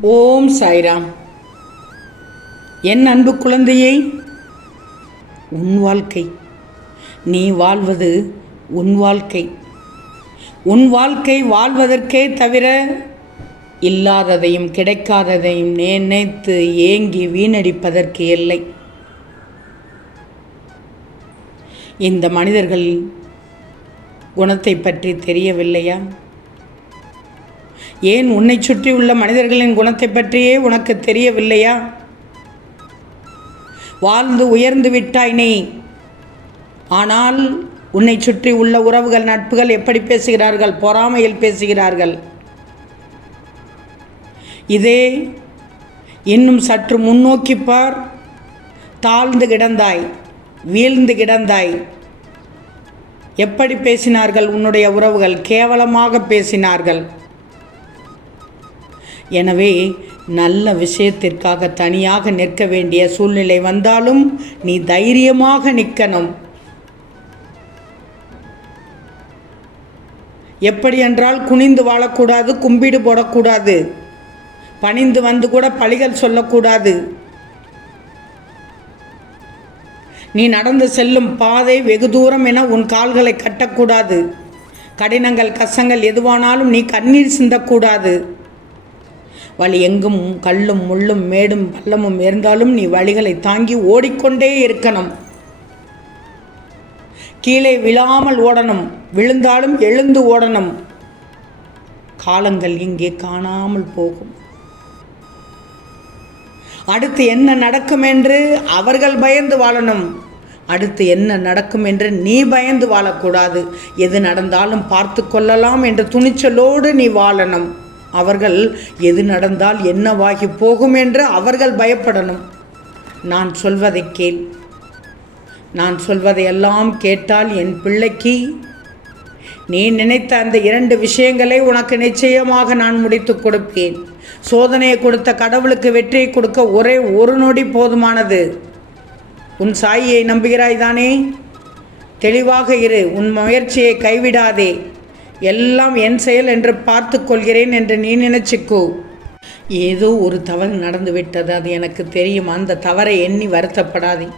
ஓம் சாய்ராம். என் அன்பு குழந்தையே உன் வாழ்க்கை. நீ வாழ்வது உன் வாழ்க்கை. உன் வாழ்க்கை வாழ்வதற்கே தவிர இல்லாததையும் கிடைக்காததையும் நினைத்து ஏங்கி வீணடிப்பதற்கு இல்லை. இந்த மனிதர்கள் குணத்தை பற்றி தெரியவில்லையா? ஏன் உன்னை சுற்றியுள்ள மனிதர்களின் குணத்தை பற்றியே உனக்கு தெரியவில்லையா? வாழ்ந்து உயர்ந்து விட்டாய் நீ. ஆனால் உன்னை சுற்றி உள்ள உறவுகள் நட்புகள் எப்படி பேசுகிறார்கள்? பொறாமையில் பேசுகிறார்கள். இதே இன்னும் சற்று முன்னோக்கி பார். தாழ்ந்து கிடந்தாய் வீழ்ந்து கிடந்தாய். எப்படி பேசினார்கள் உன்னுடைய உறவுகள்? கேவலமாக பேசினார்கள். எனவே நல்ல விஷயத்திற்காக தனியாக நிற்க வேண்டிய சூழ்நிலை வந்தாலும் நீ தைரியமாக நிற்கணும். எப்படி என்றால் குனிந்து வாழக்கூடாது கும்பிடு போடக்கூடாது. பணிந்து வந்து கூட பழிகள் சொல்லக்கூடாது. நீ நடந்து செல்லும் பாதை வெகு தூரம் என உன் கால்களை கட்டக்கூடாது. கடினங்கள் கசங்கள் எதுவானாலும் நீ கண்ணீர் சிந்தக்கூடாது. வழி எங்கும் கல்லும் முள்ளும் மேடும் பள்ளமும் இருந்தாலும் நீ வழிகளை தாங்கி ஓடிக்கொண்டே இருக்கணும். கீழே விழாமல் ஓடணும். விழுந்தாலும் எழுந்து ஓடணும். காலங்கள் இங்கே காணாமல் போகும். அடுத்து என்ன நடக்கும் என்று அவர்கள் பயந்து வாழணும். அடுத்து என்ன நடக்கும் என்று நீ பயந்து வாழக்கூடாது. எது நடந்தாலும் பார்த்து கொள்ளலாம் என்ற துணிச்சலோடு நீ வாழணும். அவர்கள் எது நடந்தால் என்னவாகி போகும் என்று அவர்கள் பயப்படணும். நான் சொல்வதை கேள். நான் சொல்வதையெல்லாம் கேட்டால் என் பிள்ளைக்கு நீ நினைத்த அந்த இரண்டு விஷயங்களை உனக்கு நிச்சயமாக நான் முடித்து கொடுப்பேன். சோதனையை கொடுத்த கடவுளுக்கு வெற்றியை கொடுக்க ஒரே ஒரு நொடி போதுமானது. உன் சாயியை நம்புகிறாய் தானே? தெளிவாக இரு. உன் முயற்சியை கைவிடாதே. எல்லாம் என் செயல் என்று பார்த்து கொள்கிறேன் என்று நீ நினைச்சுக்கோ. ஏதோ ஒரு தவறு நடந்துவிட்டது அது எனக்கு தெரியும். அந்த தவறை எண்ணி வருத்தப்படாதே.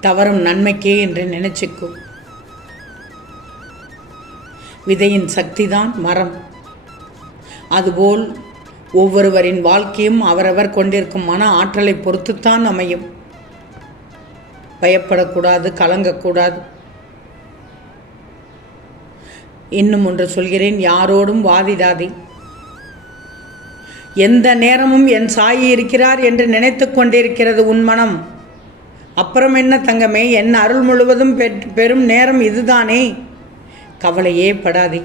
தவறும் நன்மைக்கே என்று நினைச்சுக்கோ. விதையின் சக்திதான் மரம். அதுபோல் ஒவ்வொருவரின் வாழ்க்கையும் அவரவர் கொண்டிருக்கும் மன ஆற்றலை பொறுத்துத்தான் அமையும். பயப்படக்கூடாது கலங்கக்கூடாது. இன்னும் ஒன்று சொல்கிறேன் யாரோடும் வாதிடாதே. எந்த நேரமும் என் சாயி இருக்கிறார் என்று நினைத்து கொண்டிருக்கிறது உன் மனம். அப்புறம் என்ன தங்கமே என் அருள் முழுவதும் பெறும் நேரம் இதுதானே. கவலையே படாதே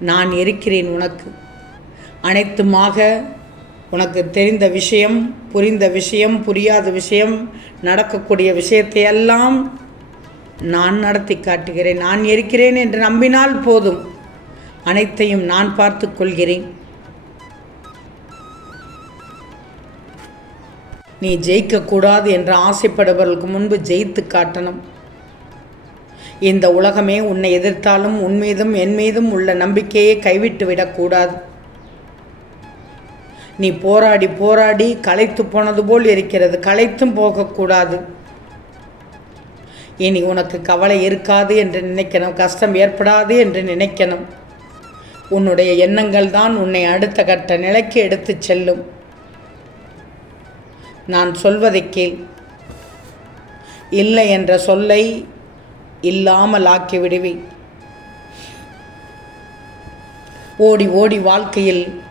நான் இருக்கிறேன் உனக்கு. அனைத்துமாக உனக்கு தெரிந்த விஷயம் புரிந்த விஷயம் புரியாத விஷயம் நடக்கக்கூடிய விஷயத்தையெல்லாம் நான் நடத்தி காட்டுகிறேன் நான் இருக்கிறேன் என்று நம்பினால் போதும். அனைத்தையும் நான் பார்த்து கொள்கிறேன். நீ ஜெயிக்கக்கூடாது என்று ஆசைப்படுபவர்களுக்கு முன்பு ஜெயித்து காட்டணும். இந்த உலகமே உன்னை எதிர்த்தாலும் உன் மீதும் என் மீதும் உள்ள நம்பிக்கையை கைவிட்டு விடக்கூடாது. நீ போராடி போராடி களைத்து போனது போல் இருக்கிறது களைத்தும் போகக்கூடாது. இனி உனக்கு கவலை இருக்காது என்று நினைக்கணும் கஷ்டம் ஏற்படாது என்று நினைக்கணும். உன்னுடைய எண்ணங்கள் தான் உன்னை அடுத்த கட்ட நிலைக்கு எடுத்துச் செல்லும். நான் சொல்வதை கேள். இல்லை என்ற சொல்லை இல்லாமல் ஆக்கி விடுவேன் ஓடி ஓடி வாழ்க்கையில்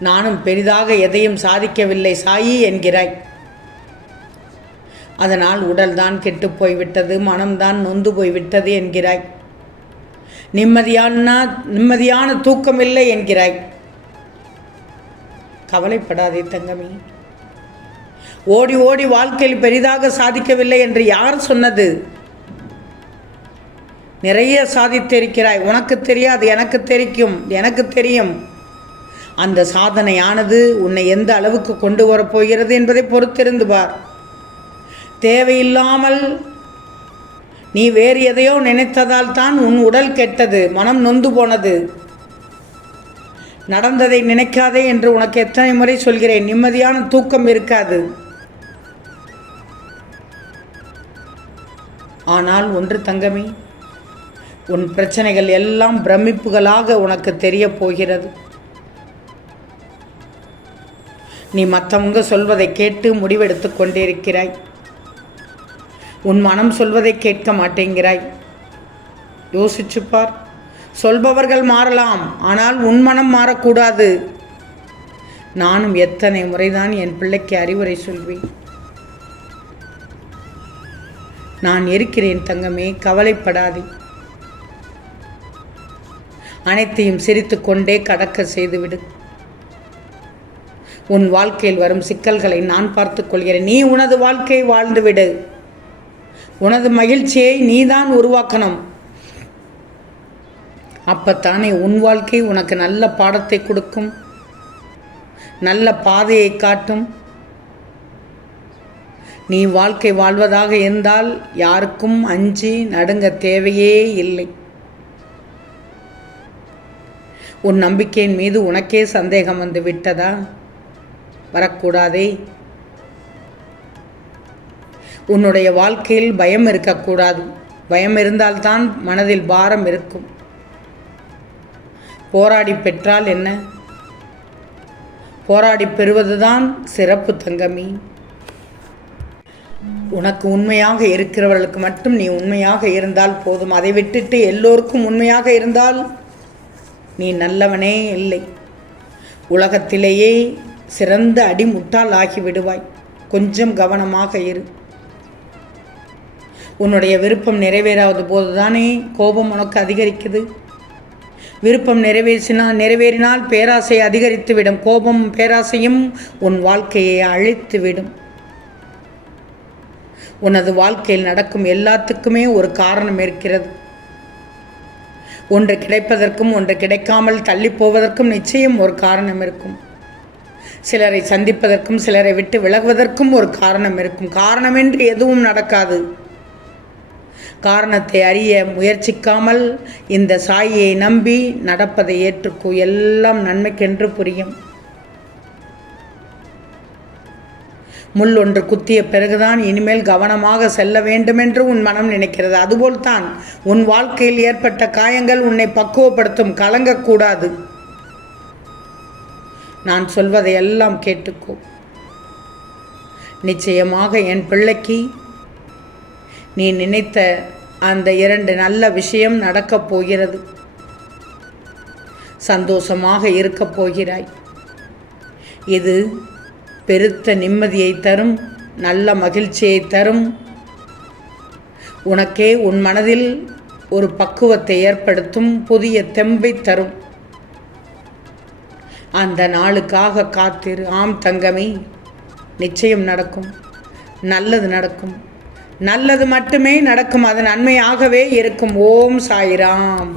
நானும் பெரிதாக எதையும் சாதிக்கவில்லை சாயி என்கிறாய். அதனால் உடல்தான் கெட்டு போய்விட்டது மனம்தான் நொந்து போய்விட்டது என்கிறாய். நிம்மதியான நிம்மதியான தூக்கம் இல்லை என்கிறாய். கவலைப்படாதே தங்கமே. ஓடி ஓடி வாழ்க்கையில் பெரிதாக சாதிக்கவில்லை என்று யார் சொன்னது? நிறைய சாதித்திருக்கிறாய். உனக்கு தெரியாது எனக்கு தெரிக்கும் எனக்கு தெரியும். அந்த சாதனையானது உன்னை எந்த அளவுக்கு கொண்டு வரப்போகிறது என்பதை பொறுத்திருந்து பார். தேவையில்லாமல் நீ வேறு எதையோ நினைத்ததால் தான் உன் உடல் கெட்டது மனம் நொந்து போனது. நடந்ததை நினைக்காதே என்று உனக்கு எத்தனை முறை சொல்கிறேன் நிம்மதியான தூக்கம் இருக்காது. ஆனால் ஒன்று தங்கமே உன் பிரச்சனைகள் எல்லாம் பிரமிப்புகளாக உனக்கு தெரிய போகிறது. நீ மற்றவங்க சொல்வதை கேட்டு முடிவெடுத்து கொண்டிருக்கிறாய். உன் மனம் சொல்வதை கேட்க மாட்டேங்கிறாய். யோசிச்சு பார் சொல்பவர்கள் மாறலாம் ஆனால் உன் மனம் மாறக்கூடாது. நானும் எத்தனை முறைதான் என் பிள்ளைக்கு அறிவுரை சொல்வேன். நான் இருக்கிறேன் தங்கமே கவலைப்படாதே. அனைத்தையும் சிரித்து கொண்டே கடக்க செய்துவிடு. உன் வாழ்க்கையில் வரும் சிக்கல்களை நான் பார்த்துக் கொள்கிறேன். நீ உனது வாழ்க்கையை வாழ்ந்துவிடு. உனது மகிழ்ச்சியை நீதான் உருவாக்கணும். அப்பத்தானே உன் வாழ்க்கை உனக்கு நல்ல பாடத்தை கொடுக்கும். நல்ல பாதையை காட்டும். நீ வாழ்க்கை வாழ்வதாக இருந்தால் யாருக்கும் அஞ்சி நடுங்க தேவையே இல்லை. உன் நம்பிக்கையின் மீது உனக்கே சந்தேகம் வந்து விட்டதா? வரக்கூடாதே. உன்னுடைய வாழ்க்கையில் பயம் இருக்கக்கூடாது. பயம் இருந்தால்தான் மனதில் பாரம் இருக்கும். போராடி பெற்றால் என்ன? போராடி பெறுவதுதான் சிறப்பு தங்கமி. உனக்கு உண்மையாக இருக்கிறவர்களுக்கு மட்டும் நீ உண்மையாக இருந்தால் போதும். அதை விட்டுட்டு எல்லோருக்கும் உண்மையாக இருந்தால் நீ நல்லவனே இல்லை. உலகத்திலேயே சிறந்த அடி ஆகிவிடுவாய் விடுவாய். கொஞ்சம் கவனமாக இரு. உன்னுடைய விருப்பம் நிறைவேறாத போதுதானே? கோபம் உனக்கு அதிகரிக்குது. விருப்பம் நிறைவேற்றினால் நிறைவேறினால் பேராசை அதிகரித்துவிடும். கோபம் பேராசையும் உன் வாழ்க்கையை அழித்துவிடும். உனது வாழ்க்கையில் நடக்கும் எல்லாத்துக்குமே ஒரு காரணம் இருக்கிறது. ஒன்று கிடைப்பதற்கும் ஒன்று கிடைக்காமல் தள்ளி போவதற்கும் நிச்சயம் ஒரு காரணம் இருக்கும். சிலரை சந்திப்பதற்கும் சிலரை விட்டு விலகுவதற்கும் ஒரு காரணம் இருக்கும். காரணமின்றி எதுவும் நடக்காது. காரணத்தை அறிய முயற்சிக்காமல் இந்த சாயை நம்பி நடப்பதை ஏற்றுக்கோ. எல்லாம் நன்மைக்கென்று புரியும். முள் ஒன்று குத்திய பிறகுதான் இனிமேல் கவனமாக செல்ல வேண்டுமென்று உன் மனம் நினைக்கிறது. அதுபோல்தான் உன் வாழ்க்கையில் ஏற்பட்ட காயங்கள் உன்னை பக்குவப்படுத்தும். கலங்கக்கூடாது. நான் சொல்வதை எல்லாம் கேட்டுக்கோ. நிச்சயமாக என் பிள்ளைக்கு நீ நினைத்த அந்த இரண்டு நல்ல விஷயம் நடக்கப் போகிறது. சந்தோஷமாக இருக்கப் போகிறாய். இது பெருத்த நிம்மதியை தரும் நல்ல மகிழ்ச்சியை தரும். உனக்கே உன் மனதில் ஒரு பக்குவத்தை ஏற்படுத்தும் புதிய தெம்பை தரும். அந்த நாளுக்காக காத்திரு. ஆம் தங்கமே நிச்சயம் நடக்கும். நல்லது நடக்கும். நல்லது மட்டுமே நடக்கும் அது நன்மையாகவே இருக்கும். ஓம் சாய்ராம்.